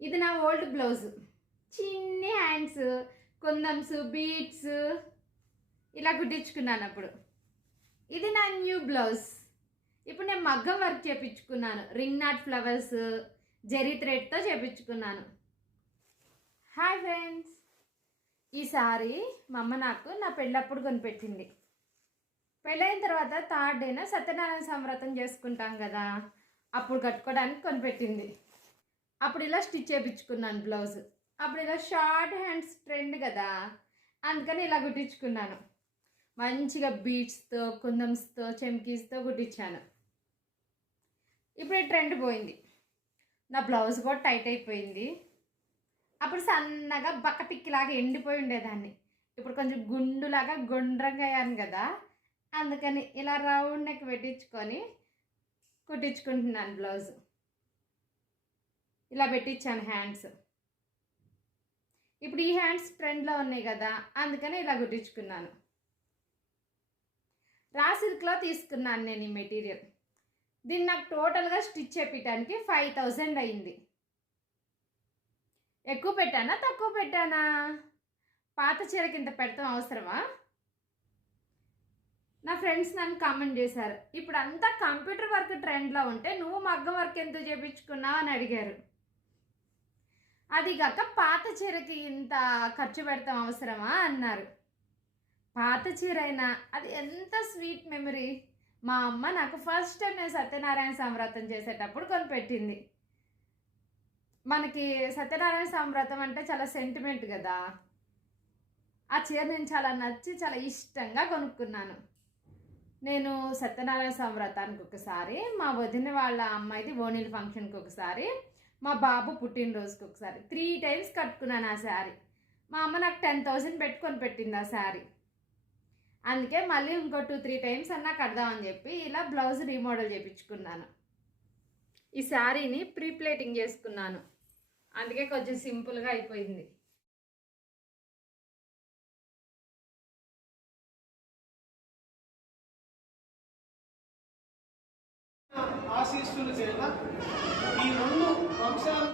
ఇది నా old blouse. చిన్ని హ్యాండ్స్ కొందమ్స్ బీట్స్. ఇలా గుట్టించుకున్నాను అప్పుడు. ఇది నా న్యూ బ్లౌజ్. ఇప్పుడు నేను మగ్గం వర్క్ చేపించుకున్నాను. రింగ్ నాట్ ఫ్లవర్స్ జెరీ థ్రెడ్తో చేపించుకున్నాను. Hi friends. ఈసారి మా అమ్మ నాకు నా పెళ్ళప్పుడు కొనిపెట్టింది. పెళ్ళైన తర్వాత థర్డ్ డేన సత్యనారాయణ సంవ్రతం చేసుకుంటాం కదా అప్పుడు కట్టుకోవడానికి కొనిపెట్టింది. అప్పుడు ఇలా స్టిచ్ చేయించుకున్నాను బ్లౌజ్. అప్పుడు ఇలా షార్ట్ హ్యాండ్స్ ట్రెండ్ కదా అందుకని ఇలా కుట్టించుకున్నాను. మంచిగా బీట్స్తో కుందమ్స్తో చెమ్కీస్తో కుట్టించాను. ఇప్పుడు ఈ ట్రెండ్ పోయింది. నా బ్లౌజ్ కూడా టైట్ అయిపోయింది. అప్పుడు సన్నగా బక్కపిక్కిలాగా ఎండిపోయి ఉండేదాన్ని. ఇప్పుడు కొంచెం గుండులాగా గుండ్రంగా అయ్యాను కదా అందుకని ఇలా రౌండ్ నెక్ పెట్టించుకొని కుట్టించుకుంటున్నాను బ్లౌజ్. ఇలా పెట్టించాను హ్యాండ్స్ ఇప్పుడు ఈ హ్యాండ్స్ ట్రెండ్లో ఉన్నాయి కదా అందుకని ఇలా కుట్టించుకున్నాను రా సిల్క్లో తీసుకున్నాను నేను ఈ మెటీరియల్ దీన్ని నాకు టోటల్గా స్టిచ్ చేపించడానికి ఫైవ్ థౌజండ్ అయింది. ఎక్కువ పెట్టానా తక్కువ పెట్టానా? పాత చీరకి ఇంత పెడతాం అవసరమా? నా ఫ్రెండ్స్ నన్ను కామెంట్ చేశారు. ఇప్పుడు అంతా కంప్యూటర్ వర్క్ ట్రెండ్లో ఉంటే నువ్వు మగ్గం వర్క్ ఎందుకు చేపించుకున్నావు అని అడిగారు. అది కాక పాత చీరకి ఇంత ఖర్చు పెడతాం అవసరమా అన్నారు. పాత చీర అయినా అది ఎంత స్వీట్ మెమరీ. మా అమ్మ నాకు ఫస్ట్ టైం నేను సత్యనారాయణ సంవ్రతం చేసేటప్పుడు కొనిపెట్టింది. మనకి సత్యనారాయణ సంవ్రతం అంటే చాలా సెంటిమెంట్ కదా. ఆ చీర నేను చాలా నచ్చి చాలా ఇష్టంగా కొనుక్కున్నాను. నేను సత్యనారాయణ సంవ్రతానికి ఒకసారి మా వదిన వాళ్ళ అమ్మాయిది ఓనీల ఫంక్షన్కి ఒకసారి మా బాబు పుట్టినరోజుకి ఒకసారి. త్రీ టైమ్స్ కట్టుకున్నాను ఆ శారీ. మా అమ్మ నాకు టెన్ థౌజండ్ పెట్టుకొని పెట్టింది ఆ శారీ. అందుకే మళ్ళీ ఇంకో టూ త్రీ టైమ్స్ అన్నా కడదామని చెప్పి ఇలా బ్లౌజ్ రీమోడల్ చేయించుకున్నాను ఈ శారీని ప్రీప్లేటింగ్ చేసుకున్నాను. అందుకే కొంచెం సింపుల్గా అయిపోయింది. ఆశీస్సులు చేత ఈ రెండు వంశాలు